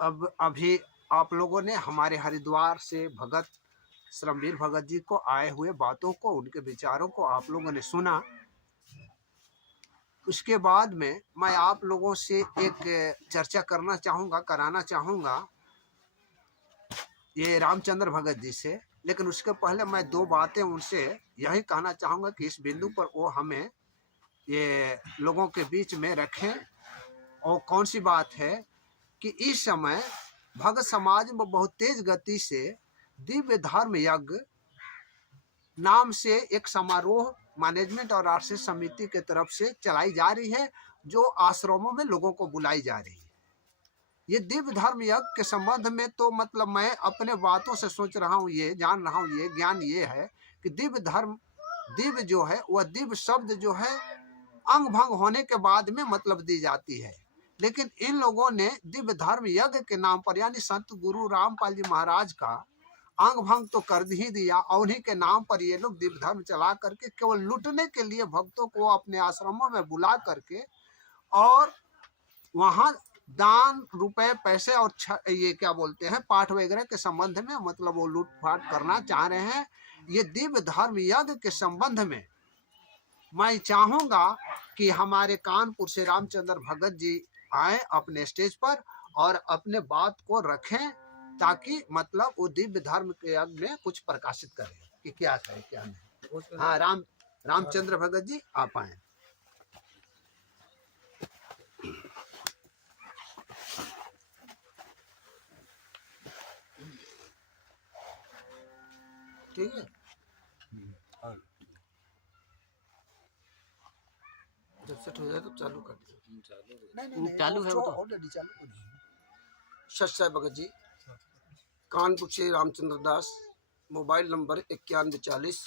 अब अभी आप लोगों ने हमारे हरिद्वार से भगत श्रमवीर भगत जी को आए हुए बातों को, उनके विचारों को आप लोगों ने सुना। उसके बाद में मैं आप लोगों से एक चर्चा कराना चाहूँगा ये रामचंद्र भगत जी से। लेकिन उसके पहले मैं दो बातें उनसे यही कहना चाहूँगा कि इस बिंदु पर वो हमें ये लोगों के बीच में रखें। और कौन सी बात है कि इस समय भगत समाज में बहुत तेज गति से दिव्य धर्म यज्ञ नाम से एक समारोह मैनेजमेंट और आरसी समिति के तरफ से चलाई जा रही है, जो आश्रमों में लोगों को बुलाई जा रही है। ये दिव्य धर्म यज्ञ के संबंध में तो मतलब मैं अपने बातों से सोच रहा हूँ, ये जान रहा हूँ, ये ज्ञान ये है कि दिव्य जो है वह दिव्य शब्द जो है अंग भंग होने के बाद में मतलब दी जाती है। लेकिन इन लोगों ने दिव्य धर्म यज्ञ के नाम पर यानी संत गुरु रामपाल जी महाराज का अंग भंग तो कर ही दिया, और उन्हीं के नाम पर ये लोग दिव्य धर्म चला करके केवल लूटने के लिए भक्तों को अपने आश्रमों में बुला करके और वहां दान रुपए पैसे और ये क्या बोलते हैं पाठ वगैरह के संबंध में मतलब वो लूटपाट करना चाह रहे हैं। ये दिव्य धर्म यज्ञ के संबंध में मैं चाहूंगा कि हमारे कानपुर से रामचंद्र भगत जी आए अपने स्टेज पर और अपने बात को रखें, ताकि मतलब वो दिव्य धर्म के यज्ञ में कुछ प्रकाशित करें कि क्या करें क्या नहीं। हाँ, रामचंद्र भगत जी आप आए। ठीक है, जब सेट हो जाए तो चालू कर दीजिए। नहीं चालू है, ऑलरेडी चालू कर दीजिए। सच भगत जी, कानपुर से रामचंद्र दास, मोबाइल नंबर 9140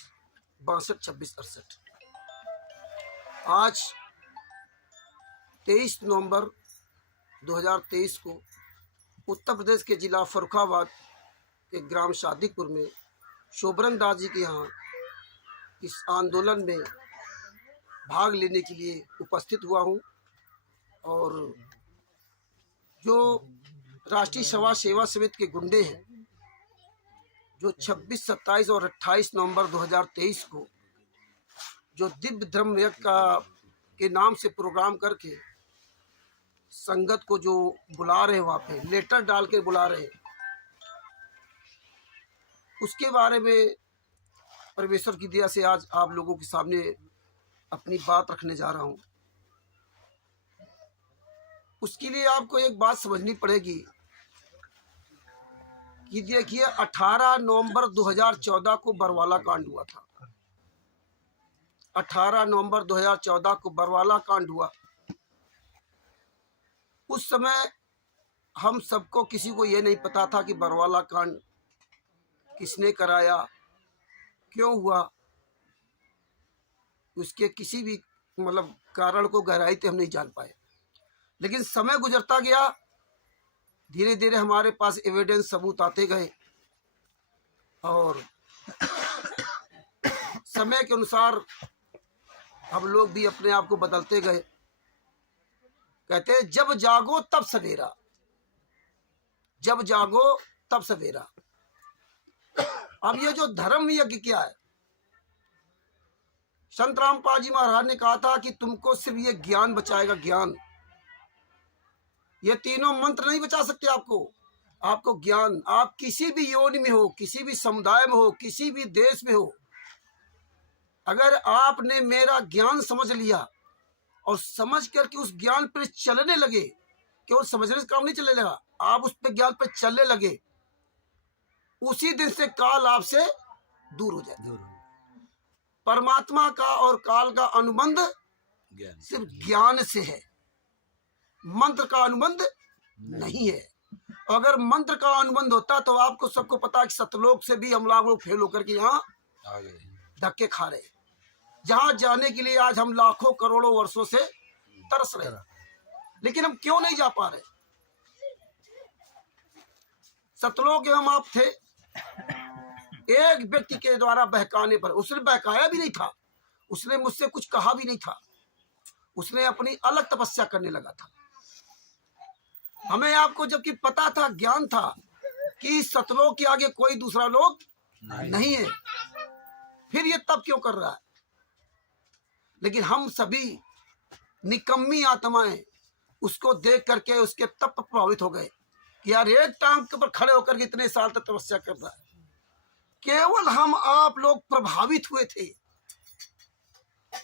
62 26 68। आज 23 नवंबर 2023 को उत्तर प्रदेश के जिला फर्रुखाबाद के ग्राम शादीपुर में शोभरन दास जी के यहाँ इस आंदोलन में भाग लेने के लिए उपस्थित हुआ हूँ। और जो राष्ट्रीय सभा सेवा समिति के गुंडे हैं, जो 26, 27 और 28 नवंबर 2023 को जो दिव्य धर्म यज्ञ के नाम से प्रोग्राम करके संगत को जो बुला रहे हैं, वहाँ पे लेटर डाल के बुला रहे हैं, उसके बारे में परमेश्वर की दया से आज आप लोगों के सामने अपनी बात रखने जा रहा हूँ। उसके लिए आपको एक बात समझनी पड़ेगी कि देखिए 18 नवंबर 2014 को बरवाला कांड हुआ था। 18 नवंबर 2014 को बरवाला कांड हुआ। उस समय हम सबको किसी को ये नहीं पता था कि बरवाला कांड किसने कराया, क्यों हुआ, उसके किसी भी मतलब कारण को गहराई से हम नहीं जान पाए। लेकिन समय गुजरता गया, धीरे धीरे हमारे पास एविडेंस सबूत आते गए और समय के अनुसार हम लोग भी अपने आप को बदलते गए। कहते हैं जब जागो तब सवेरा, जब जागो तब सवेरा। अब ये जो धर्म यज्ञ क्या है, संत रामपाल जी महाराज ने कहा था कि तुमको सिर्फ ये ज्ञान बचाएगा, ज्ञान। ये तीनों मंत्र नहीं बचा सकते आपको। आपको ज्ञान, आप किसी भी योनि में हो, किसी भी समुदाय में हो, किसी भी देश में हो, अगर आपने मेरा ज्ञान समझ लिया और समझ करके उस ज्ञान पर चलने लगे, केवल समझने से काम नहीं चलेगा, आप उस पर ज्ञान पर चलने लगे, उसी दिन से काल आपसे दूर हो जाए। परमात्मा का और काल का अनुबंध सिर्फ ज्ञान से है, मंत्र का अनुबंध नहीं है। अगर मंत्र का अनुबंध होता तो आपको सबको पता है कि सतलोक से भी हम लोग फेल होकर के यहाँ धक्के खा रहे, जहां जाने के लिए आज हम लाखों करोड़ों वर्षों से तरस रहे, लेकिन हम क्यों नहीं जा पा रहे। सतलोक एवं आप थे, एक व्यक्ति के द्वारा बहकाने पर, उसने बहकाया भी नहीं था, उसने मुझसे कुछ कहा भी नहीं था, उसने अपनी अलग तपस्या करने लगा था। हमें आपको जबकि पता था, ज्ञान था कि सतलोक के आगे कोई दूसरा लोक नहीं है, फिर ये तब क्यों कर रहा है? लेकिन हम सभी निकम्मी आत्माएं उसको देख करके उसके तप पर प्रभावित हो गए कि यार एक टांग के ऊपर खड़े होकर के इतने साल तक तपस्या कर रहा है। केवल हम आप लोग प्रभावित हुए थे,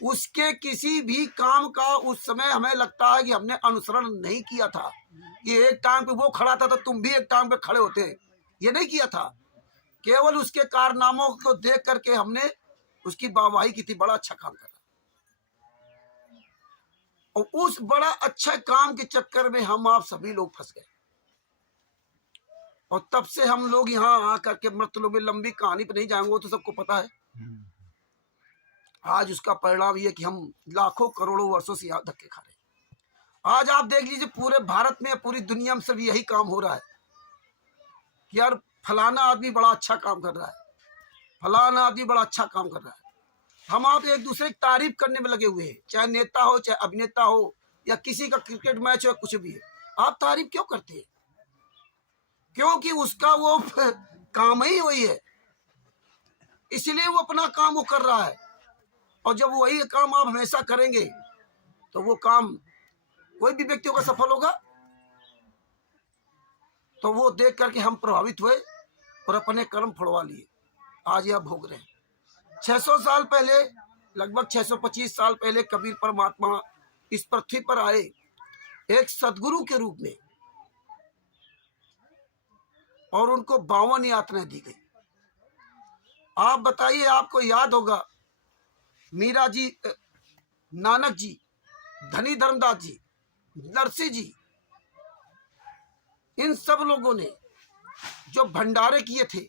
उसके किसी भी काम का उस समय हमें लगता है कि हमने अनुसरण नहीं किया था। ये एक टांग पे वो खड़ा था तो तुम भी एक टांग पे खड़े होते, ये नहीं किया था। केवल उसके कारनामों को देख करके हमने उसकी वाहवाही की थी, बड़ा अच्छा काम करा। और उस बड़ा अच्छा काम के चक्कर में हम आप सभी लोग फंस गए, और तब से हम लोग यहाँ आकर के मृत लोग में, लंबी कहानी पे नहीं जाएंगे, वो तो सबको पता है। आज उसका परिणाम ये कि हम लाखों करोड़ों वर्षों से यहाँ धक्के खा रहे हैं। आज आप देख लीजिए पूरे भारत में, पूरी दुनिया में सब यही काम हो रहा है कि यार फलाना आदमी बड़ा अच्छा काम कर रहा है, फलाना आदमी बड़ा अच्छा काम कर रहा है। हम आप एक दूसरे की तारीफ करने में लगे हुए हैं, चाहे नेता हो, चाहे अभिनेता हो, या किसी का क्रिकेट मैच हो, कुछ भी है। आप तारीफ क्यों करते हैं? क्योंकि उसका वो काम ही वही है, इसलिए वो अपना काम वो कर रहा है। और जब वही काम आप हमेशा करेंगे तो वो काम कोई भी व्यक्ति का सफल होगा। तो वो देख करके हम प्रभावित हुए और अपने कर्म फड़वा लिए, आज यह भोग रहे हैं। 600 साल पहले, लगभग 625 साल पहले कबीर परमात्मा इस पृथ्वी पर आए एक सदगुरु के रूप में, और उनको 52 यातनाएं दी गई। आप बताइए, आपको याद होगा मीरा जी, नानक जी, धनी धर्मदास जी, नरसिंह जी, इन सब लोगों ने जो भंडारे किए थे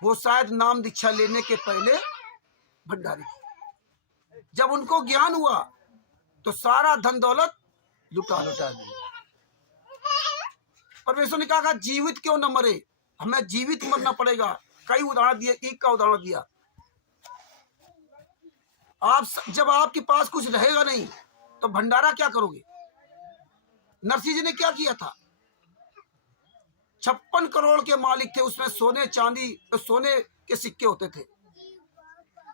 वो शायद नाम दीक्षा लेने के पहले भंडारे किए। जब उनको ज्ञान हुआ तो सारा धन दौलत लुटा दिया। परमेश्वर ने कहा जीवित क्यों न मरे, हमें जीवित मरना पड़ेगा। कई उदाहरण दिए, एक का उदाहरण दिया। आप जब आपके पास कुछ रहेगा नहीं तो भंडारा क्या करोगे? नरसिंह जी ने क्या किया था? 56 करोड़ के मालिक थे, उसमें सोने चांदी, सोने के सिक्के होते थे,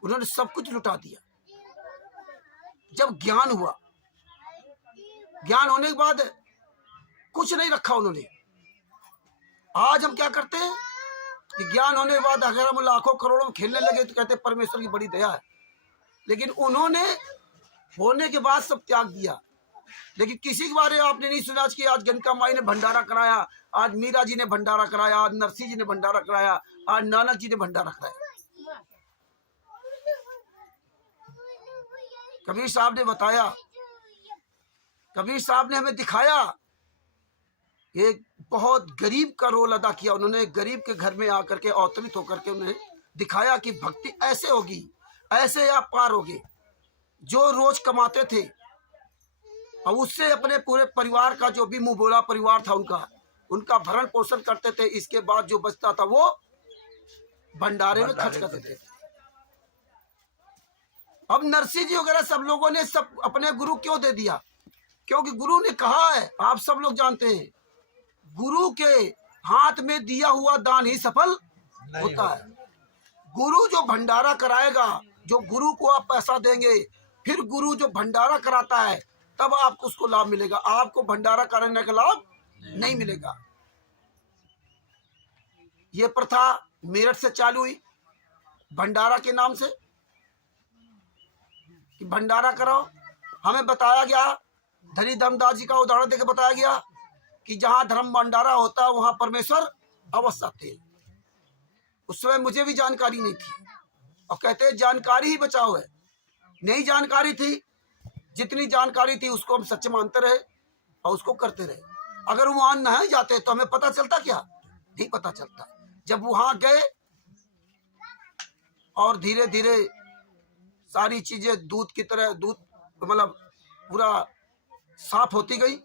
उन्होंने सब कुछ लुटा दिया। जब ज्ञान हुआ, ज्ञान होने के बाद कुछ नहीं रखा उन्होंने। आज हम क्या करते हैं कि ज्ञान होने के बाद अगर हम लाखों करोड़ों में खेलने लगे तो कहते परमेश्वर की बड़ी दया है। लेकिन उन्होंने होने के बाद सब त्याग दिया। लेकिन किसी के बारे में आपने नहीं सुना कि आज गनका माई ने भंडारा कराया, आज मीरा जी ने भंडारा कराया, आज नरसिंह जी ने भंडारा कराया, आज नानक जी ने भंडारा कराया। कबीर साहब ने बताया, कबीर साहब ने हमें दिखाया, एक बहुत गरीब का रोल अदा किया उन्होंने। गरीब के घर में आकर के अवतरित होकर के उन्हें दिखाया कि भक्ति ऐसे होगी, ऐसे आप पार होगे। जो रोज कमाते थे और उससे अपने पूरे परिवार का, जो भी मुंह बोला परिवार था उनका भरण पोषण करते थे। इसके बाद जो बचता था वो भंडारे में खर्च करते थे। अब नरसिंह जी वगैरह सब लोगों ने सब अपने गुरु क्यों दे दिया? क्योंकि गुरु ने कहा है, आप सब लोग जानते हैं, गुरु के हाथ में दिया हुआ दान ही सफल होता है। गुरु जो भंडारा कराएगा, जो गुरु को आप पैसा देंगे, फिर गुरु जो भंडारा कराता है तब आपको उसको लाभ मिलेगा। आपको भंडारा कराने का लाभ नहीं मिलेगा। ये प्रथा मेरठ से चालू हुई भंडारा के नाम से कि भंडारा कराओ। हमें बताया गया, धनी धर्मदास जी का उदाहरण देकर बताया गया कि जहां धर्म भंडारा होता है वहां परमेश्वर अवश्य आते हैं। उस समय मुझे भी जानकारी नहीं थी, और कहते हैं जानकारी ही बचाओ है। नहीं जानकारी थी, जितनी जानकारी थी उसको हम सच मानते रहे और उसको करते रहे। अगर वहां नहीं जाते तो हमें पता चलता क्या? नहीं पता चलता। जब वहां गए और धीरे धीरे सारी चीजें दूध की तरह, दूध मतलब पूरा साफ होती गई,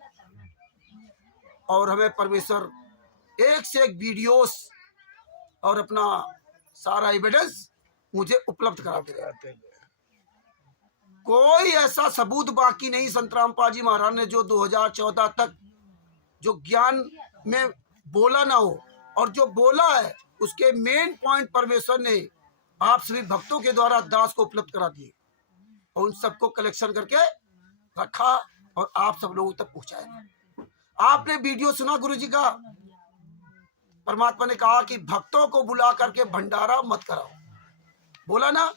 और हमें परमेश्वर एक से एक वीडियोस और अपना सारा एविडेंस मुझे उपलब्ध कराते रहे। कोई ऐसा सबूत बाकी नहीं संत रामपाल जी महाराज ने जो 2014 तक जो ज्ञान में बोला ना हो, और जो बोला है उसके मेन पॉइंट परमेश्वर ने आप सभी भक्तों के द्वारा दास को उपलब्ध करा दिए और उन सबको कलेक्शन करके रखा और आप सब लोगों तक पहुंचाया। आपने वीडियो सुना गुरु जी का, परमात्मा ने कहा कि भक्तों को बुला करके भंडारा मत कराओ, बोला ना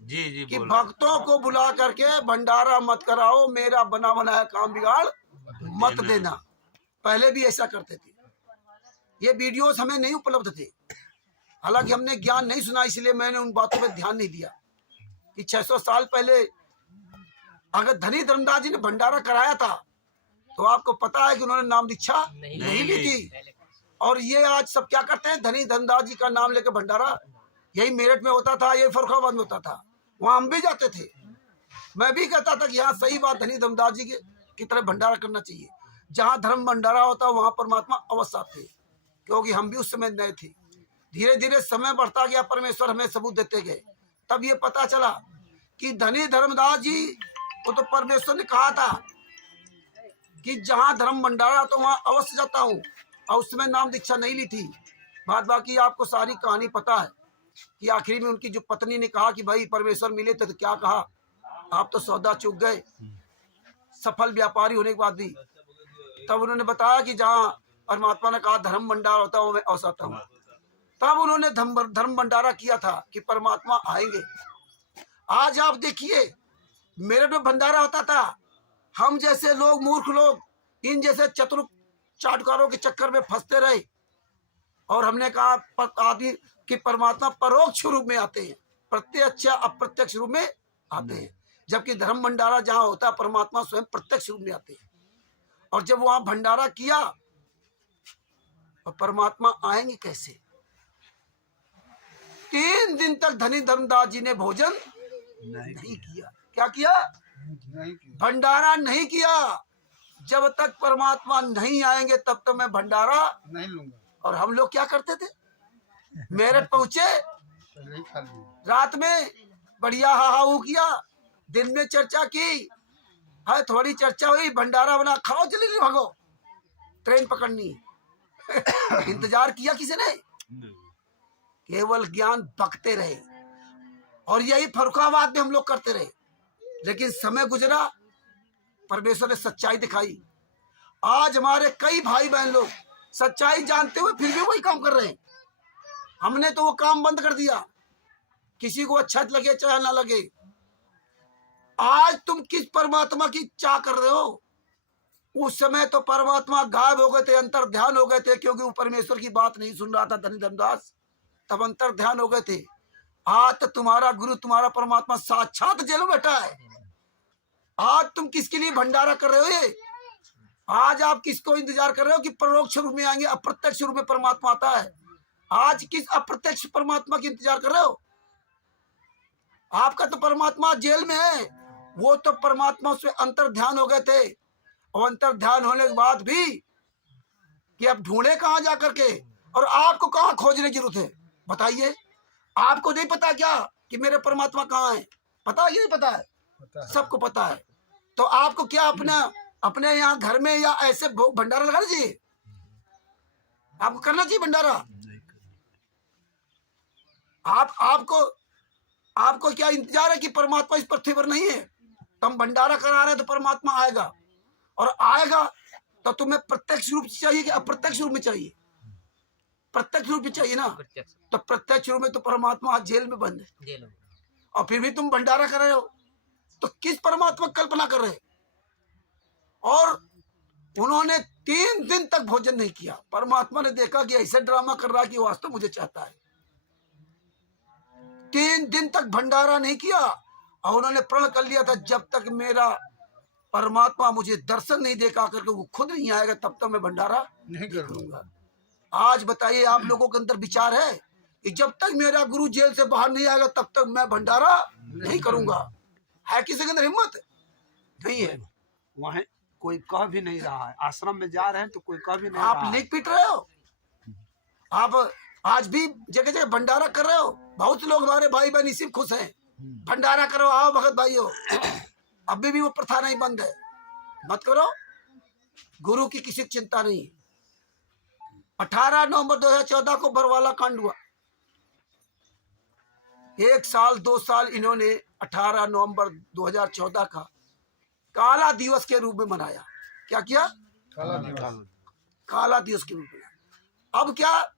जी जी कि बोला। भक्तों को बुला करके भंडारा मत कराओ, मेरा बना बनाया काम बिगाड़ मत देना। पहले भी ऐसा करते थे, ये वीडियोस हमें नहीं उपलब्ध थे, हालांकि हमने ज्ञान नहीं सुना इसलिए मैंने उन बातों पे ध्यान नहीं दिया कि 600 साल पहले अगर धनी धर्मदास जी ने भंडारा कराया था तो आपको पता है कि उन्होंने नाम दीक्षा नहीं ली थी। और ये आज सब क्या करते हैं, धनी धर्मदास जी का नाम लेकर भंडारा, यही मेरठ में होता था, यही फर्रुखाबाद में होता था, वहां हम भी जाते थे। मैं भी कहता था कि यहाँ सही बात, धनी धर्मदास जी की तरह भंडारा करना चाहिए, जहाँ धर्म भंडारा होता वहां परमात्मा अवश्य आते, क्योंकि हम भी उस समय नए थे। धीरे धीरे समय बढ़ता गया, परमेश्वर हमें सबूत देते गए, तब ये पता चला कि धनी धर्मदास जी को तो परमेश्वर ने कहा था कि जहाँ धर्म भंडारा तो वहां अवश्य जाता हूँ, और उस समय नाम दीक्षा नहीं ली थी। बात बाकी आपको सारी कहानी पता है कि आखिरी में उनकी जो पत्नी ने कहा कि भाई परमेश्वर मिले थे तो क्या कहा, आप तो सौदा चूक गए, सफल व्यापारी होने के बाद भी। तब उन्होंने बताया कि जहाँ परमात्मा ने कहा धर्म भंडारा होता है वो मैं अवश्य आता हूँ। तब उन्होंने धर्म भंडारा किया था कि परमात्मा आएंगे। आज आप देखिए, मेरे में भंडारा होता था, हम जैसे लोग, मूर्ख लोग, इन जैसे चतुर चाटकारों के चक्कर में फंसते रहे, और हमने कहा आदि कि परमात्मा परोक्ष रूप में आते हैं, प्रत्यक्ष या अप्रत्यक्ष रूप में आते हैं, जबकि धर्म भंडारा जहाँ होता है परमात्मा स्वयं प्रत्यक्ष रूप में आते हैं। और जब वहां भंडारा किया और परमात्मा आएंगे कैसे? 3 दिन तक धनी धर्मदास जी ने भोजन नहीं किया। क्या किया? भंडारा नहीं किया। जब तक परमात्मा नहीं आएंगे तब तक मैं भंडारा नहीं लूंगा। और हम लोग क्या करते थे, मेरठ पहुंचे, रात में बढ़िया हाहा किया, दिन में चर्चा की, है थोड़ी चर्चा हुई, भंडारा बना, खाओ चले भागो, ट्रेन पकड़नी। इंतजार किया किसी ने? केवल ज्ञान बकते रहे, और यही फर्रुखाबाद में हम लोग करते रहे। लेकिन समय गुजरा, परमेश्वर ने सच्चाई दिखाई। आज हमारे कई भाई बहन लोग सच्चाई जानते हुए फिर भी वही काम कर रहे हैं। हमने तो वो काम बंद कर दिया, किसी को अच्छा लगे चाहे ना लगे। आज तुम किस परमात्मा की चाह कर रहे हो? उस समय तो परमात्मा गायब हो गए थे, अंतर ध्यान हो गए थे, क्योंकि वो परमेश्वर की बात नहीं सुन रहा था धनी धर्मदास, तब अंतर ध्यान हो गए थे। आज तो तुम्हारा गुरु, तुम्हारा परमात्मा साक्षात जेल में बैठा है। आज तुम किसके लिए भंडारा कर रहे हो? ये आज आप किसको इंतजार कर रहे हो कि परोक्ष रूप में आएंगे, अप्रत्यक्ष रूप में परमात्मा आता है? आज किस अप्रत्यक्ष परमात्मा की इंतजार कर रहे हो? आपका तो परमात्मा जेल में है, वो तो परमात्मा उसमें अंतर ध्यान हो गए थे, और अंतर ध्यान होने के बाद भी कि अब ढूंढे कहाँ जा करके, और आपको कहाँ खोजने की जरूरत है? बताइए, आपको नहीं पता क्या कि मेरे परमात्मा कहाँ है? पता है कि नहीं पता है? सबको पता है। तो आपको क्या अपने यहाँ घर में या ऐसे भंडारा लगाना चाहिए? आपको करना चाहिए भंडारा? आपको क्या इंतजार है कि परमात्मा इस पृथ्वी पर नहीं है? तुम भंडारा करा रहे हैं तो परमात्मा आएगा, और आएगा तो तुम्हें प्रत्यक्ष रूप से चाहिए कि अप्रत्यक्ष रूप में चाहिए? प्रत्यक्ष रूप में चाहिए ना। तो प्रत्यक्ष रूप में तो परमात्मा आज जेल में बंद है, और फिर भी तुम भंडारा कर रहे हो, तो किस परमात्मा कल्पना कर रहे? और उन्होंने 3 दिन तक भोजन नहीं किया। परमात्मा ने देखा कि ऐसे ड्रामा कर रहा है कि वास्तव मुझे चाहता है। 3 दिन तक भंडारा नहीं किया, और उन्होंने प्रण कर लिया था जब तक मेरा परमात्मा मुझे दर्शन नहीं देखा करके वो खुद नहीं आएगा तब तक मैं भंडारा नहीं करूंगा। आज बताइए, आप लोगों के अंदर विचार है कि जब तक मेरा गुरु जेल से बाहर नहीं आएगा तब तक मैं भंडारा नहीं करूंगा? है किसी के अंदर हिम्मत? नहीं है। वहाँ कोई कह भी नहीं रहा है, आश्रम में जा रहे हैं तो कोई कह भी नहीं आप रहा। लिख पीट रहे हो, आप आज भी जगह जगह भंडारा कर रहे हो। बहुत लोग हमारे भाई बहन इसी में खुश हैं, भंडारा करो, आओ भगत भाई हो। अभी भी वो प्रथा नहीं बंद है, मत करो। गुरु की किसी की चिंता नहीं। 18 नवंबर 2014 को बरवाला कांड हुआ। 1 साल 2 साल इन्होंने 18 नवंबर 2014 का काला दिवस के रूप में मनाया। क्या किया? काला दिवस के रूप में। अब क्या,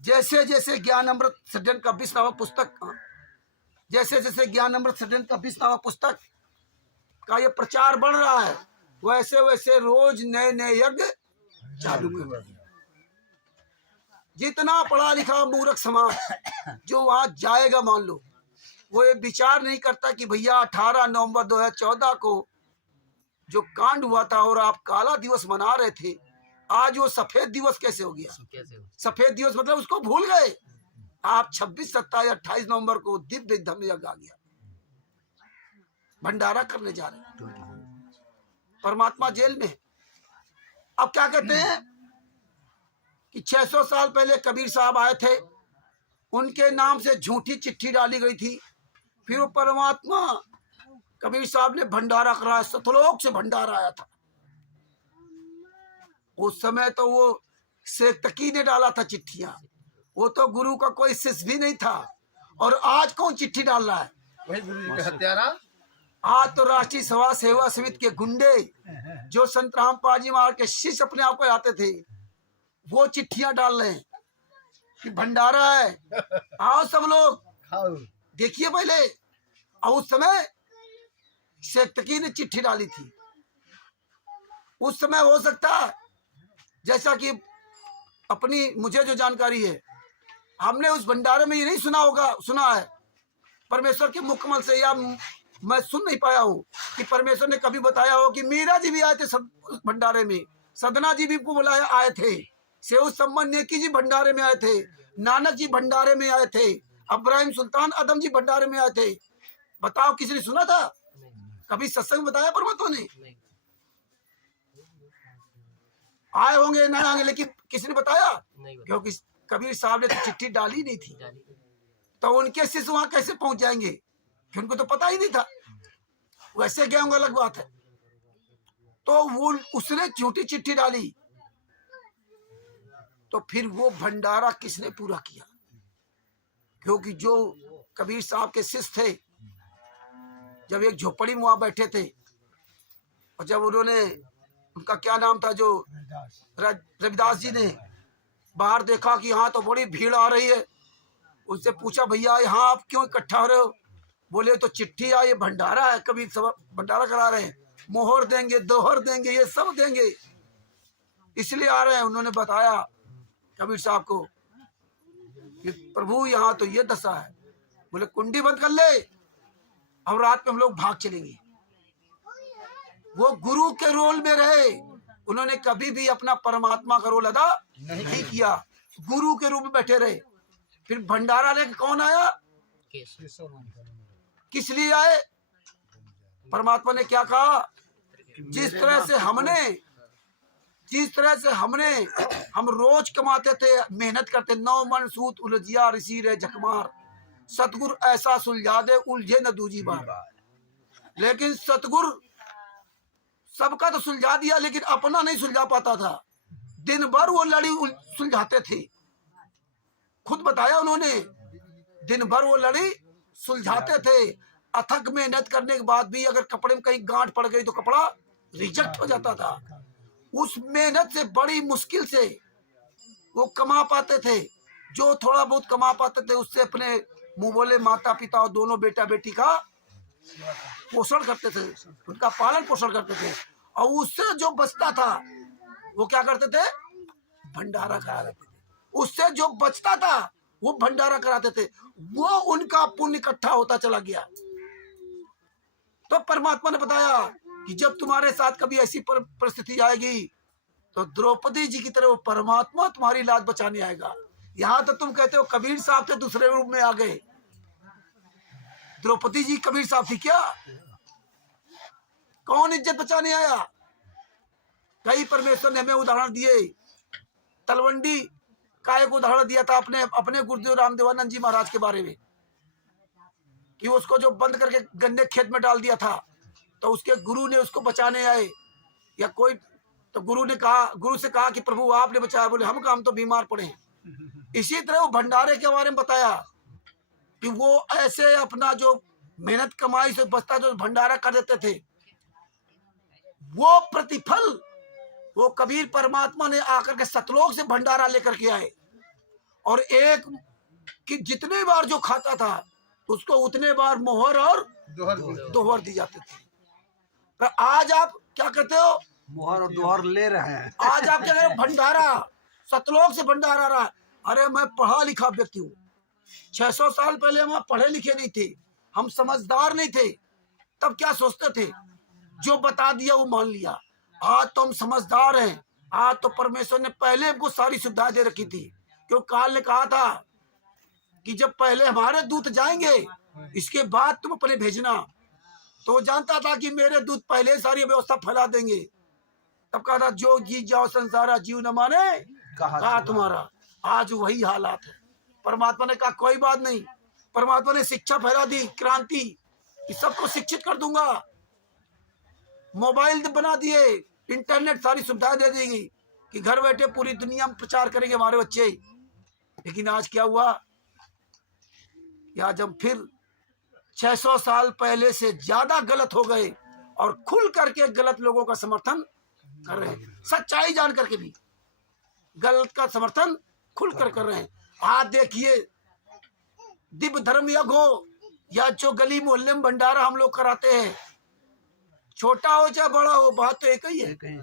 जैसे जैसे ज्ञान अमृत सृजन का 20 नामक पुस्तक, जैसे जैसे ज्ञान अमृत सृजन का 20 नामक पुस्तक का ये प्रचार बढ़ रहा है, वैसे वैसे रोज नए नए यज्ञ चालू कर रहे हैं। जितना पढ़ा लिखा मूर्ख समाज जो वहां जाएगा, मान लो, वो ये विचार नहीं करता कि भैया 18 नवंबर 2014 को जो कांड हुआ था और आप काला दिवस मना रहे थे, आज वो सफेद दिवस कैसे हो गया? सफेद दिवस मतलब उसको भूल गए आप। 26, 27, 28 नवंबर को दिव्य धम्म यज्ञ आ गया, भंडारा करने जा रहे हैं। परमात्मा जेल में। अब क्या कहते हैं कि 600 साल पहले कबीर साहब आए थे, उनके नाम से झूठी चिट्ठी डाली गई थी। फिर वो परमात्मा कबीर साहब ने भंडारा कराया, सतलोक से भंडारा आया था। उस समय तो वो शेख तकी ने डाला था चिट्ठियां, वो तो गुरु का कोई शिष्य भी नहीं था। और आज कौन चिट्ठी डाल रहा है? वही गुरु जी का हत्यारा। आज तो राष्ट्रीय सभा सेवा समिति के गुंडे जो संत रामपाल जी महाराज के शिष्य अपने आप को आते थे, वो चिट्ठियां डाल रहे हैं कि भंडारा है, आओ सब लोग देखिए पहले। और उस समय शेख तकी ने चिट्ठी डाली थी। उस समय हो सकता है, जैसा कि अपनी मुझे जो जानकारी है, हमने उस भंडारे में ये नहीं सुना होगा, सुना है परमेश्वर के मुकमल से, या मैं सुन नहीं पाया हूँ कि परमेश्वर ने कभी बताया हो कि मीरा जी भी आए थे सब भंडारे में, सदना जी भी को बुलाया आए थे, सेऊ सम्मन नेकी जी भंडारे में आए थे, नानक जी भंडारे में आए थे, अब्राहिम सुल्तान आदम जी भंडारे में आए थे। बताओ किसी ने सुना था? कभी सत्संग बताया परमात्मा ने? आए होंगे नहीं आएंगे, लेकिन किसी ने बताया? क्योंकि कबीर साहब ने तो चिट्ठी डाली नहीं थी, तो उनके शिष्य वहां कैसे पहुंच जाएंगे? फिर उनको तो पता ही नहीं था, वैसे गए होंगे, अलग बात है। तो वो उसने झूठी चिट्ठी डाली, तो फिर वो भंडारा किसने पूरा किया? क्योंकि जो कबीर साहब के शिष्य थे, जब एक झोपड़ी में वहां बैठे थे, और जब उन्होंने, उनका क्या नाम था, जो रविदास जी ने बाहर देखा कि यहाँ तो बड़ी भीड़ आ रही है, उनसे पूछा भैया यहाँ आप क्यों इकट्ठा हो रहे हो? बोले तो चिट्ठी आई, ये भंडारा है, कभी सब भंडारा करा रहे हैं, मोहर देंगे, दोहर देंगे, ये सब देंगे, इसलिए आ रहे हैं। उन्होंने बताया कबीर साहब को कि प्रभु यहाँ तो ये दशा है। बोले कुंडी बंद कर ले, अब रात में हम लोग भाग चलेंगे। वो गुरु के रोल में रहे, उन्होंने कभी भी अपना परमात्मा का रोल अदा नहीं किया, गुरु के रूप में बैठे रहे। फिर भंडारा लेके कौन आया? किस लिए आए? परमात्मा ने क्या कहा? जिस तरह से हम रोज कमाते थे, मेहनत करते, 9 मन सूत उलझिया ऋषि रे झकमार, सतगुरु ऐसा सुलझा दे उलझे न दूजी बार। लेकिन सतगुरु सबका तो सुलझा दिया, लेकिन अपना नहीं सुलझा पाता था। दिन भर वो लड़ी सुलझाते थे, खुद बताया उन्होंने, दिन भर वो लड़ी सुलझाते थे। अथक मेहनत करने के बाद भी अगर कपड़े में कहीं गांठ पड़ गई तो कपड़ा रिजेक्ट हो जाता था। उस मेहनत से बड़ी मुश्किल से वो कमा पाते थे। जो थोड़ा बहुत कमा पाते थे उससे अपने मुंह बोले माता पिता और दोनों बेटा बेटी का पोषण करते थे, उनका पालन पोषण करते थे। और उससे जो बचता था वो क्या करते थे? भंडारा करा देते थे। उससे जो बचता था वो भंडारा कराते थे, वो उनका पुण्य इकट्ठा होता चला गया। तो परमात्मा ने बताया कि जब तुम्हारे साथ कभी ऐसी परिस्थिति आएगी तो द्रौपदी जी की तरह वो परमात्मा तुम्हारी लाज बचाने आएगा। यहाँ तो तुम कहते हो कबीर साहब से दूसरे रूप में आ गए। द्रौपदी जी कबीर साहब थी क्या? कौन इज्जत बचाने आया? कई परमेश्वर ने हमें उदाहरण दिए। तलवंडी का एक उदाहरण दिया था अपने गुरुदेव रामदेवानंद जी महाराज के बारे में, कि उसको जो बंद करके गन्ने खेत में डाल दिया था, तो उसके गुरु ने उसको बचाने आए। या कोई तो गुरु से कहा कि प्रभु आपने बचाया। बोले हम तो बीमार पड़े हैं। इसी तरह वो भंडारे के बारे में बताया कि वो ऐसे अपना जो मेहनत कमाई से बचता जो भंडारा कर देते थे, वो प्रतिफल वो कबीर परमात्मा ने आकर के सतलोक से भंडारा लेकर के आए, और एक कि जितने बार जो खाता था उसको उतने बार मोहर और दोहर दी जाते थे। तो आज आप क्या कहते हो? मोहर और दोहर ले रहे हैं। आज आप क्या कह रहे हो? भंडारा, सतलोक से भंडारा रहा। अरे मैं पढ़ा लिखा व्यक्ति हूँ। 600 साल पहले हम पढ़े लिखे नहीं थे, हम समझदार नहीं थे, तब क्या सोचते थे? जो बता दिया वो मान लिया। आज तो हम समझदार हैं। आज तो परमेश्वर ने पहले हमको सारी सुविधाएं दे रखी थी, क्योंकि काल ने कहा था कि जब पहले हमारे दूत जाएंगे इसके बाद तुम अपने भेजना। तो वो जानता था कि मेरे दूत पहले सारी व्यवस्था फैला देंगे। तब कहा था जो जी जाओ संसारा जीव न माने कहा तुम्हारा। आज वही हालात है। परमात्मा ने कहा कोई बात नहीं। परमात्मा ने शिक्षा फैला दी, क्रांति, कि सबको शिक्षित कर दूंगा। मोबाइल बना दिए, इंटरनेट सारी सुविधाएं दे देगी कि घर बैठे पूरी दुनिया में प्रचार करेंगे हमारे बच्चे। लेकिन आज क्या हुआ? आज हम फिर 600 साल पहले से ज्यादा गलत हो गए और खुल करके गलत लोगों का समर्थन कर रहे हैं। सच्चाई जान करके भी गलत का समर्थन खुलकर कर रहे हैं। आज देखिए, दिव्य धर्म यज्ञ हो या जो गली मोहल्ले में भंडारा हम लोग कराते हैं, छोटा हो चाहे बड़ा हो, बात तो एक ही है।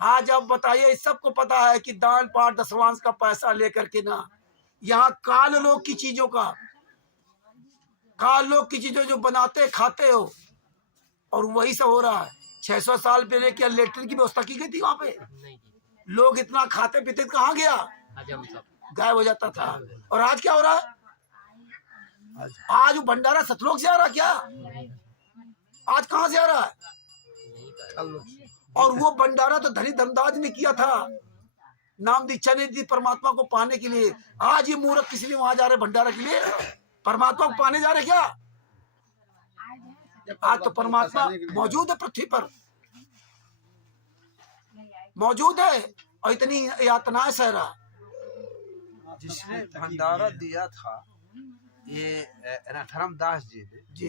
आज आप बताइए, सबको पता है कि दान पाठ दशवांश का पैसा लेकर के ना, यहाँ काल लोग की चीजों का, काल लोग की चीजों जो बनाते खाते हो, और वही सब हो रहा है। 600 साल पहले क्या लेटरिन की व्यवस्था की गई थी वहां पे? लोग इतना खाते पीते कहाँ गया? गायब हो जाता था। और आज क्या हो रहा है? आज वो भंडारा सतलोक से आ रहा क्या? आज कहाँ से आ रहा है? और वो भंडारा तो धनी धर्मदास ने किया था, नाम दीक्षा ने दी परमात्मा को पाने के लिए। आज ये मूर्ख किस लिए वहां जा रहे भंडारा के लिए? परमात्मा को पाने जा रहे क्या? आज तो परमात्मा मौजूद है, पृथ्वी पर मौजूद है, और इतनी यातनाएं सह रहा। जिसने भंडारा दिया था ये धर्मदास जी ने जी,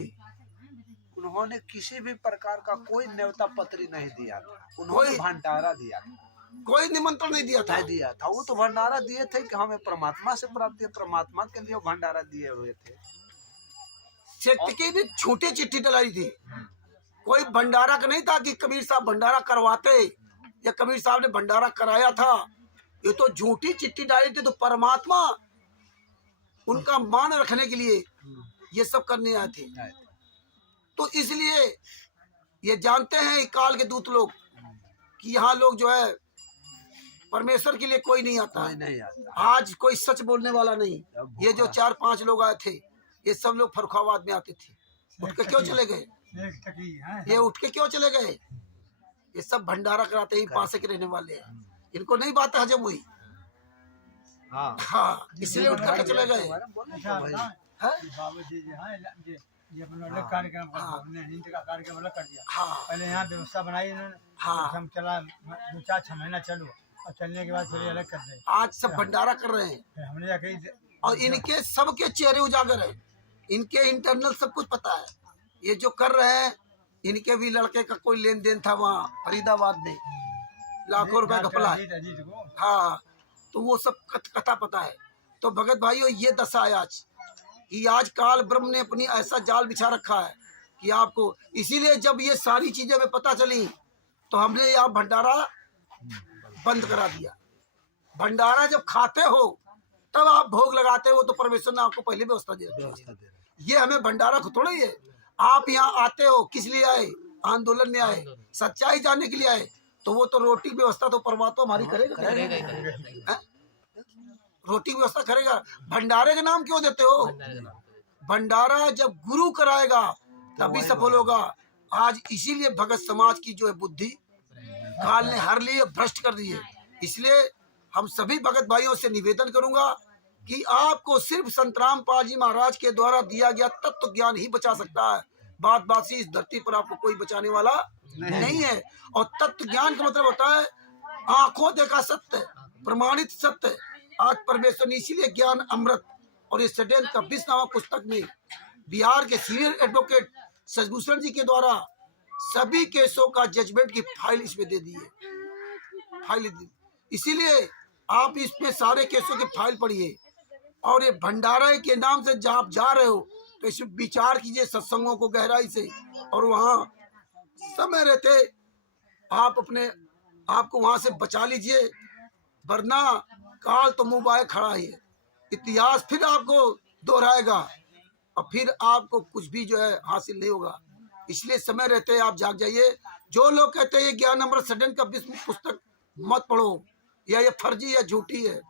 उन्होंने किसी भी प्रकार का कोई न्योता पत्री नहीं दिया था। उन्होंने भंडारा दिया था, कोई निमंत्रण नहीं दिया था। दिया था। वो तो भंडारा दिए थे कि हमें परमात्मा से प्राप्ति है, परमात्मा के लिए भंडारा दिए हुए थे। सत्य की भी छोटी चिट्ठी डलाई थी। कोई भंडारा का नहीं था कि कबीर साहब भंडारा करवाते या कबीर साहब ने भंडारा कराया था। ये तो झूठी चिट्ठी डाली थी। तो परमात्मा उनका मान रखने के लिए ये सब करने आए थे। तो इसलिए ये जानते हैं काल के दूत लोग कि यहाँ लोग जो है परमेश्वर के लिए कोई नहीं आता। आज कोई सच बोलने वाला नहीं। ये जो 4-5 लोग आए थे, ये सब लोग फर्रुखाबाद में आते थे। उठ के क्यों चले गए? ये उठ के क्यों चले गए? ये सब भंडारा कराते ही पासे के रहने वाले हैं। इनको नहीं बात हजम हुई। हाँ, इसलिए उठ करके चले गए। कार्यक्रम कर दिया। हाँ, पहले यहाँ व्यवस्था बनाई इन्होंने, हाँ। हम चला 2-4-6 महीना चलो, और चलने के बाद फिर अलग कर दे। आज सब भंडारा कर रहे हैं, फिर हमने जाके और इनके सबके चेहरे उजागर है। इनके इंटरनल सब कुछ पता है। ये जो कर रहे हैं, इनके भी लड़के का कोई लेन देन था वहाँ फरीदाबाद में, लाखों रुपए घपला है। हाँ, तो वो सब कथा पता है। तो भगत भाइयों, ये दशा है आज कि आज काल ब्रह्म ने अपनी ऐसा जाल बिछा रखा है कि आपको, इसीलिए जब ये सारी चीजें हमें पता चली तो हमने यहाँ भंडारा बंद करा दिया। भंडारा जब खाते हो तब आप भोग लगाते हो, तो परमेश्वर ने आपको पहले व्यवस्था दे रखी है। ये हमें भंडारा को थोड़ा ही है। आप यहाँ आते हो किस लिए आए? आंदोलन में आए, सच्चाई जानने के लिए आए। तो वो तो रोटी की व्यवस्था तो परमात्मा हमारी करेगा। रोटी की व्यवस्था करेगा। भंडारे का नाम क्यों देते हो? भंडारा जब गुरु कराएगा तभी सफल होगा। आज इसीलिए भगत समाज की जो है बुद्धि काल ने हर लिए भ्रष्ट कर दी है। इसलिए हम सभी भगत भाइयों से निवेदन करूंगा कि आपको सिर्फ संतराम पाल जी महाराज के द्वारा दिया गया तत्व ज्ञान ही बचा सकता है। बात बात से इस धरती पर आपको कोई बचाने वाला नहीं है। और तत्व ज्ञान का मतलब होता है आंखों देखा सत्य, प्रमाणित सत्य। आज परमेश्वर ने इसीलिए ज्ञान अमृत और इस षड्यंत्र का विष नामक पुस्तक में बिहार के सीनियर एडवोकेट शशिभूषण जी के द्वारा सभी केसों का जजमेंट की फाइल इसमें दे दी है, फाइल दी। इसीलिए आप इसमें सारे केसों की फाइल पढ़िए। और ये भंडारा के नाम से जहाँ आप जा रहे हो तो इसमें विचार कीजिए सत्संगों को गहराई से, और वहाँ समय रहते आप अपने आपको वहाँ से बचा लीजिए, वरना काल तो मुंह बाए खड़ा ही है। इतिहास फिर आपको दोहराएगा और फिर आपको कुछ भी जो है हासिल नहीं होगा। इसलिए समय रहते आप जाग जाइए। जो लोग कहते हैं ये ज्ञान अमृत षड्यंत्र का विश्व पुस्तक मत पढ़ो या ये फर्जी या झूठी है,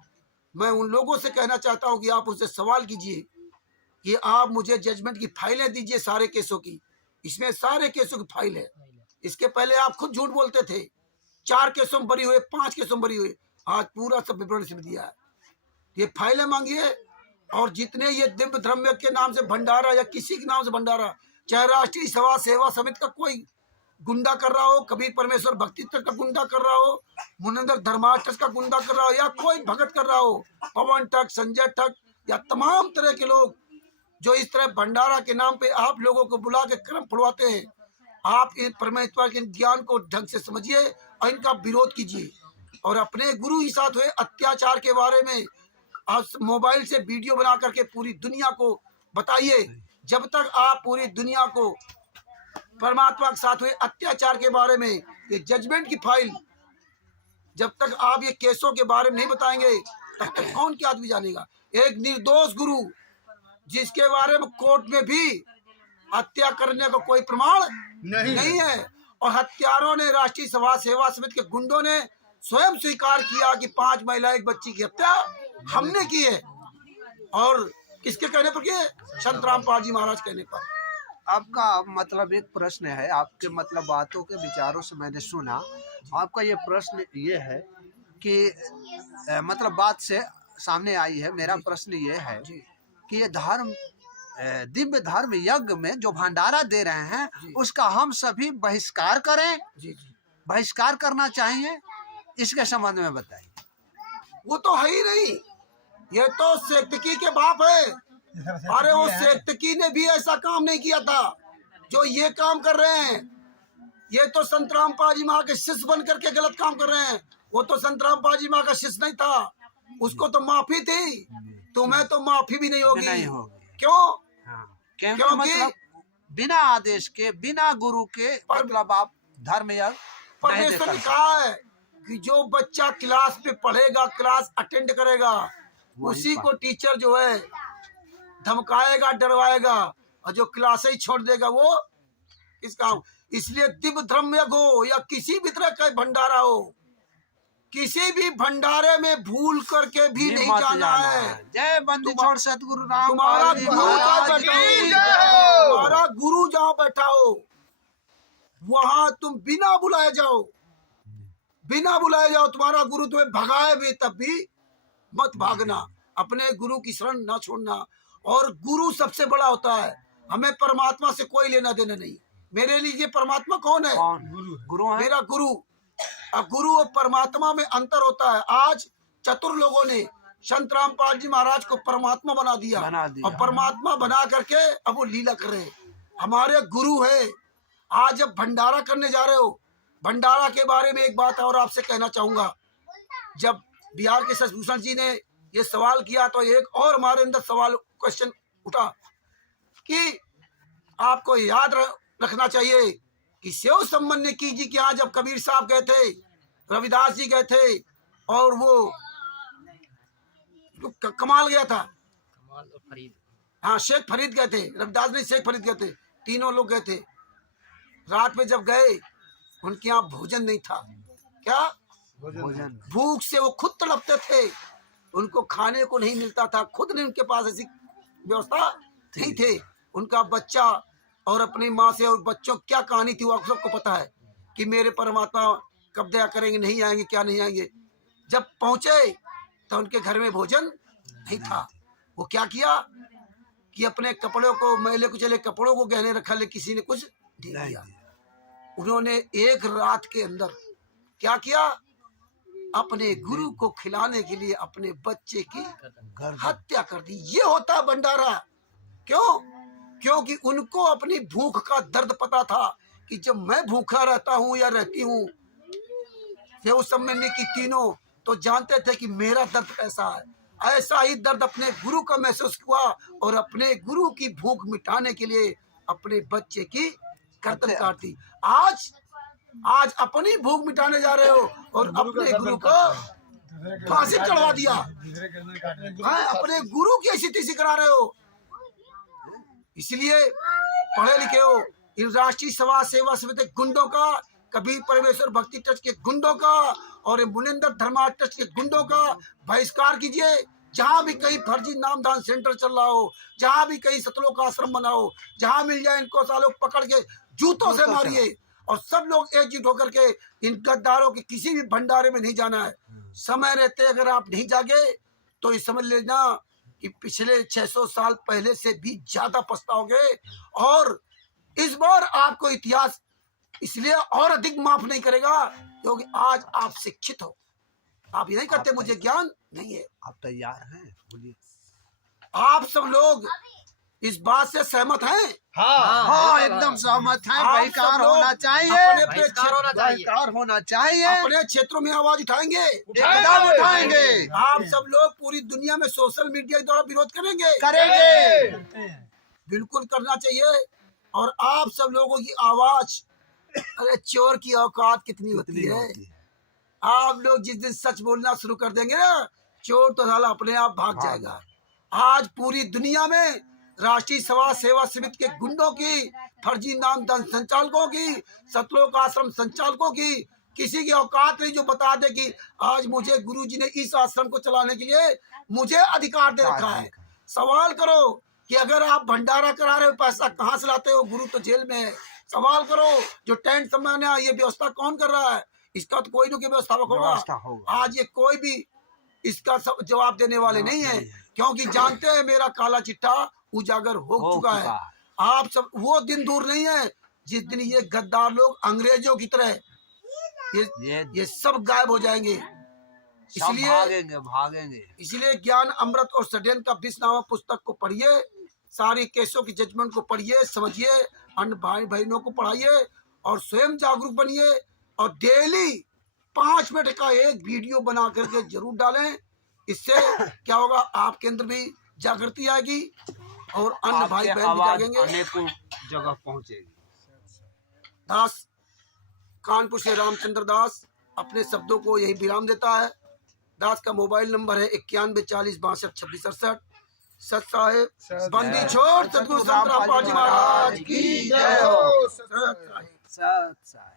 मैं उन लोगों से कहना चाहता हूँ कि आप उनसे सवाल कीजिए कि आप मुझे जजमेंट की फाइलें दीजिए सारे केसों की। इसमें सारे केसों की फाइल है। इसके पहले आप खुद झूठ बोलते थे, 4 केसों में बरी हुए, 5 केसों में बरी हुए। आज पूरा सब विवरण से दिया है। ये फाइलें मांगिए। और जितने ये दिव्य धर्म के नाम से भंडारा या किसी के नाम से भंडारा, चाहे राष्ट्रीय सभा सेवा समिति का कोई गुंडा कर रहा हो, कबीर परमेश्वर भक्ति ट्रस्ट का गुंडा कर रहा हो, मुनिंदर धर्मार्थ ट्रस्ट का गुंडा कर रहा हो, या कोई भगत कर रहा हो, पवन ठग, संजय ठग या तमाम तरह के लोग जो इस तरह भंडारा के नाम पे आप लोगों को बुला के कर्म फुड़वाते हैं, आप इन परमेश्वर के ज्ञान को ढंग से समझिए और इनका विरोध कीजिए। और अपने गुरु के साथ हुए अत्याचार के बारे में आप मोबाइल से वीडियो बना करके पूरी दुनिया को बताइए। जब तक आप पूरी दुनिया को परमात्मा के साथ हुए अत्याचार के बारे में ये जजमेंट की फाइल, जब तक आप ये केसों के बारे में नहीं बताएंगे तब तक कौन क्या आदमी जानेगा। एक निर्दोष गुरु जिसके बारे में कोर्ट में भी हत्या करने का कोई प्रमाण नहीं है, और हत्यारों ने राष्ट्रीय सभा सेवा समिति के गुंडों ने स्वयं स्वीकार किया कि 5 महिला 1 बच्ची की हत्या हमने की है। और किसके कहने पर किए? संत रामपाल जी महाराज कहने पर। आपका मतलब एक प्रश्न है, आपके मतलब बातों के विचारों से मैंने सुना। आपका ये प्रश्न ये है कि मतलब बात से सामने आई है। मेरा प्रश्न ये है कि ये धर्म दिव्य धर्म यज्ञ में जो भंडारा दे रहे हैं उसका हम सभी बहिष्कार करें, बहिष्कार करना चाहिए, इसके संबंध में बताइए। वो तो है ही नहीं, ये तो सेक्तकी के बाप है। अरे वो सेक्तकी ने भी ऐसा काम नहीं किया था जो ये काम कर रहे हैं। ये तो संत रामपाल जी माँ के शिष्य बन करके गलत काम कर रहे हैं। वो तो संत रामपाल जी माँ का शिष्य नहीं था, उसको तो माफी थी, तुम्हें तो माफी भी नहीं होगी। क्यों? क्योंकि मतलब बिना आदेश के, बिना गुरु के मतलब आप धर्म यज्ञ परमेश्वर ने कहा है कि जो बच्चा क्लास में पढ़ेगा, क्लास अटेंड करेगा, उसी को टीचर जो है धमकाएगा, डरवाएगा, और जो क्लास ही छोड़ देगा वो इसका। इसलिए दिव्य धर्म यज्ञ हो या किसी भी तरह का भंडारा हो, किसी भी भंडारे में भूल करके भी नहीं जाना है। जय बंदी छोड़ सतगुरु राम। तुम्हारा गुरु जहाँ बैठा हो वहां तुम बिना बुलाए जाओ, बिना बुलाए जाओ। तुम्हारा गुरु तुम्हें भगाए भी तब भी मत भागना, अपने गुरु की शरण ना छोड़ना। और गुरु सबसे बड़ा होता है, हमें परमात्मा से कोई लेना देना नहीं। मेरे लिए परमात्मा कौन है? गुरु है। मेरा गुरु। गुरु और परमात्मा में अंतर होता है। आज चतुर लोगों ने संत रामपाल जी महाराज को परमात्मा बना दिया और परमात्मा बना करके अब वो लीला कर रहे हैं। हमारे गुरु है। आज जब भंडारा करने जा रहे हो, भंडारा के बारे में एक बात और आपसे कहना चाहूंगा। जब बिहार के शशिभूषण जी ने ये सवाल किया तो एक और हमारे अंदर सवाल क्वेश्चन उठा कि आपको याद रखना चाहिए कि सेव संबंध की जी के यहाँ जब कबीर साहब गए थे, रविदास जी गए थे, और वो कमाल गया था, हाँ शेख फरीद गए थे, रविदास नहीं शेख फरीद गए थे, तीनों लोग गए थे। रात में जब गए उनके यहाँ भोजन नहीं था। क्या भोजन? भूख से वो खुद तड़पते थे, उनको खाने को नहीं मिलता था। खुद ने उनके पास ऐसी व्यवस्था नहीं थे। उनका बच्चा और अपनी माँ से और बच्चों क्या कहानी थी वो आप सबको पता है कि मेरे परमात्मा कब दया करेंगे, नहीं आएंगे, क्या नहीं आएंगे। जब पहुंचे तो उनके घर में भोजन नहीं था। वो क्या किया कि अपने कपड़ों को, मैले कुचले कपड़ों को गहने रखा, लेकिन किसी ने कुछ नहीं दिया। उन्होंने एक रात के अंदर क्या किया, अपने गुरु को खिलाने के लिए अपने बच्चे की हत्या कर दी। ये होता है भंडारा। क्यों? क्योंकि उनको अपनी भूख का दर्द पता था कि जब मैं भूखा रहता हूँ या रहती हूँ, उस समय में की तीनों तो जानते थे कि मेरा दर्द कैसा है। ऐसा ही दर्द अपने गुरु का महसूस हुआ और अपने गुरु की भूख मिटाने के लिए अपने बच्चे की गर्दन काट दी। आज अपनी भूख मिटाने जा रहे हो और अपने गुरु को फांसी चढ़वा दिया। दूसरे गर्दन काटने की हाँ, अपने गुरु की ऐसी तैसी करा रहे हो। इसलिए पढ़े लिखे हो, इन राष्ट्रीय समाज सेवा समिति गुंडों का, कबीर परमेश्वर भक्ति ट्रस्ट के गुंडों का और मुनिंदर धर्मा ट्रस्ट के गुंडों का बहिष्कार कीजिए। जहाँ भी कहीं फर्जी नामदान सेंटर चल रहा हो, जहाँ भी कहीं सतलोक आश्रम बनाओ, जहाँ मिल जाए इनको सालों पकड़ के जूतों से मारिए और सब लोग एकजुट होकर के इन गद्दारों के किसी भी भंडारे में नहीं जाना है। समय रहते अगर आप नहीं जागे तो ये समझ लेना कि पिछले 600 साल पहले से भी ज्यादा पछताओगे। और इस बार आपको इतिहास इसलिए और अधिक माफ नहीं करेगा क्योंकि आज आप शिक्षित हो। आप ये नहीं करते मुझे ज्ञान नहीं है। आप तैयार हैं? बोलिए। आप सब लोग इस बात से सहमत हैं? हाँ, एकदम सहमत हैं। आप बहिष्कार सब लोग होना चाहिए, बहिष्कार होना चाहिए, अपने क्षेत्रों में आवाज उठाएंगे, एकदम उठाएंगे, आप सब लोग पूरी दुनिया में सोशल मीडिया के द्वारा विरोध करेंगे। करेंगे। करते हैं। बिल्कुल करना चाहिए। और आप सब लोगों की आवाज, अरे चोर की औकात कितनी होती है। आप लोग जिस दिन सच बोलना शुरू कर देंगे ना, चोर तो साला अपने आप भाग जाएगा। आज पूरी दुनिया में राष्ट्रीय समाज सेवा समिति के गुंडों की, फर्जी नामदान संचालकों की, सतलोक आश्रम संचालकों की किसी की औकात नहीं जो बता दे कि आज मुझे गुरुजी ने इस आश्रम को चलाने के लिए मुझे अधिकार दे रखा है। सवाल करो कि अगर आप भंडारा करा रहे हो, पैसा कहाँ से लाते हो? गुरु तो जेल में है। सवाल करो जो टेंट समाना ये व्यवस्था कौन कर रहा है? इसका तो कोई न कोई व्यवस्थापक होगा। आज ये कोई भी इसका जवाब देने वाले नहीं है, क्योंकि जानते हैं मेरा काला चिट्ठा उजागर हो चुका है। आप सब, वो दिन दूर नहीं है जिस दिन ये गद्दार लोग अंग्रेजों की तरह ये सब गायब हो जाएंगे। इसलिए भागेंगे। इसलिए ज्ञान अमृत और षड्यंत्र का 20 नामा पुस्तक को पढ़िए, सारी केसों की जजमेंट को पढ़िए, समझिए, अन्य भाई बहनों को पढ़ाइए और स्वयं जागरूक बनिए। और डेली 5 मिनट का एक वीडियो बना करके जरूर डालें। इससे क्या होगा, आपके अंदर भी जागृति आएगी और अन्य भाई बहन भी जागेंगे। अनेकों जगह पहुंचेगी। दास कानपुर से रामचंद्र दास अपने शब्दों को यही विराम देता है। दास का मोबाइल नंबर है 91 40 62 26 68। सत साहेब बंदी छोड़ सतगुरु संत रामपाल जी महाराज की जय हो। सत साहेब।